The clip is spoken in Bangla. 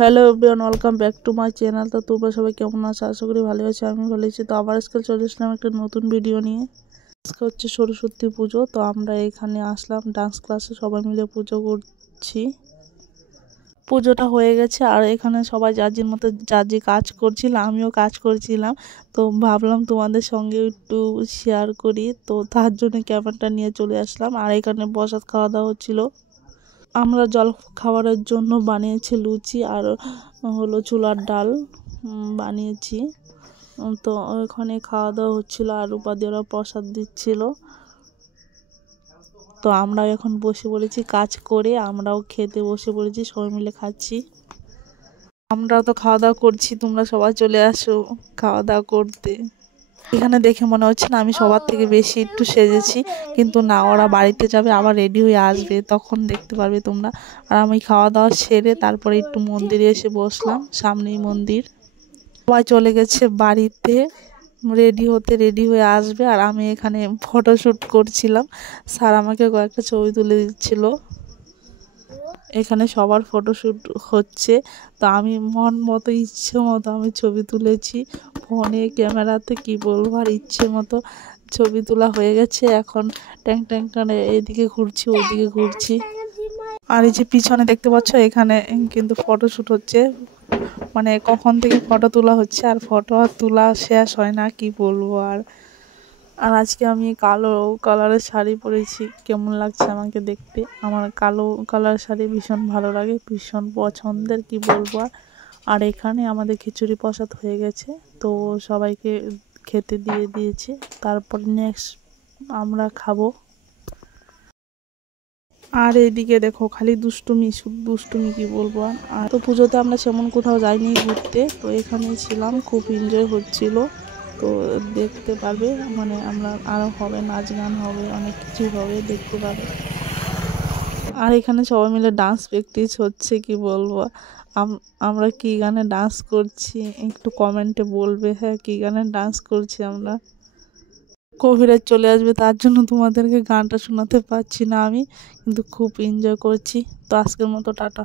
Hello everyone, welcome back to my channel. তো তোমরা সবাই কেমন আছো? আশা করি ভালো আছো, আমি ভালো আছি। তো আবার আজকাল চলে আসলাম একটা নতুন ভিডিও নিয়ে। আজকে হচ্ছে সরস্বতী পুজো, তো আমরা এখানে আসলাম ডান্স ক্লাসে, সবাই মিলে পুজো করছি। পুজোটা হয়ে গেছে আর এখানে সবাই যার মতো যার কাজ করছিল, আমিও কাজ করছিলাম। তো ভাবলাম তোমাদের সঙ্গে একটু শেয়ার করি, তো তার জন্য ক্যামেরাটা নিয়ে চলে আসলাম। আর এখানে বসাত খাওয়া দাওয়া হচ্ছিলো। আমরা জল খাবারের জন্য বানিয়েছি লুচি আর হলো ছোলার ডাল বানিয়েছি। তো ওখানে খাওয়া দাওয়া হচ্ছিলো আর উপাদেয়রা প্রসাদ দিচ্ছিল। তো আমরা এখন বসে পড়েছি কাজ করে, আমরাও খেতে বসে পড়েছি, সবাই মিলে খাচ্ছি। আমরাও তো খাওয়া দাওয়া করছি, তোমরা সবাই চলে আসো খাওয়া দাওয়া করতে। এখানে দেখে মনে হচ্ছে না আমি সবার থেকে বেশি একটু সেজেছি, কিন্তু না, ওরা বাড়িতে যাবে আবার রেডি হয়ে আসবে, তখন দেখতে পারবে তোমরা। আর আমি খাওয়া দাওয়া সেরে তারপরে একটু মন্দিরে এসে বসলাম, সামনেই মন্দির। সবাই চলে গেছে বাড়িতে রেডি হয়ে আসবে, আর আমি এখানে ফটোশ্যুট করছিলাম। স্যার আমাকে কয়েকটা ছবি তুলে দিচ্ছিল। এখানে সবার ফটোশ্যুট হচ্ছে, তো আমি মন মতো ইচ্ছে মতো আমি ছবি তুলেছি ফোনে, ক্যামেরাতে, কি বলবো। আর ইচ্ছে মতো ছবি তোলা হয়ে গেছে। এখন ট্যাং ট্যাং টানে এদিকে ঘুরছি ওইদিকে ঘুরছি। আর এই যে পিছনে দেখতে পাচ্ছ, এখানে কিন্তু ফটোশ্যুট হচ্ছে, মানে কখন থেকে ফটো তোলা হচ্ছে, আর ফটো আর তোলা শেষ হয় না, কি বলবো। আর আর আজকে আমি কালো কালারের শাড়ি পরেছি, কেমন লাগছে আমাকে দেখতে? আমার কালো কালার শাড়ি ভীষণ ভালো লাগে, ভীষণ পছন্দের, কি বলবো। আর এখানে আমাদের খিচুড়ি প্রসাদ হয়ে গেছে, তো সবাইকে খেতে দিয়ে দিয়েছে। তারপর নেক্সট আমরা খাবো। আর এইদিকে দেখো খালি দুষ্টুমি, শুধু দুষ্টুমি, কি বলবো। আর তো পুজোতে আমরা সেমন কোথাও যাইনি ঘুরতে, তো এখানেই ছিলাম, খুব এনজয় হচ্ছিল। তো দেখতে পারবে, মানে আমরা আরও হবে, নাচ গান হবে, অনেক কিছুই হবে, দেখতে পাবে। আর এখানে সবাই মিলে ডান্স প্র্যাকটিস হচ্ছে, কি বলবো। আমরা কি গানে ডান্স করছি একটু কমেন্টে বলবে, হ্যাঁ কি গানে ডান্স করছি আমরা। কবিরাজ চলে আসবে, তার জন্য তোমাদেরকে গানটা শোনাতে পারছি না আমি, কিন্তু খুব এনজয় করছি। তো আজকের মতো টাটা।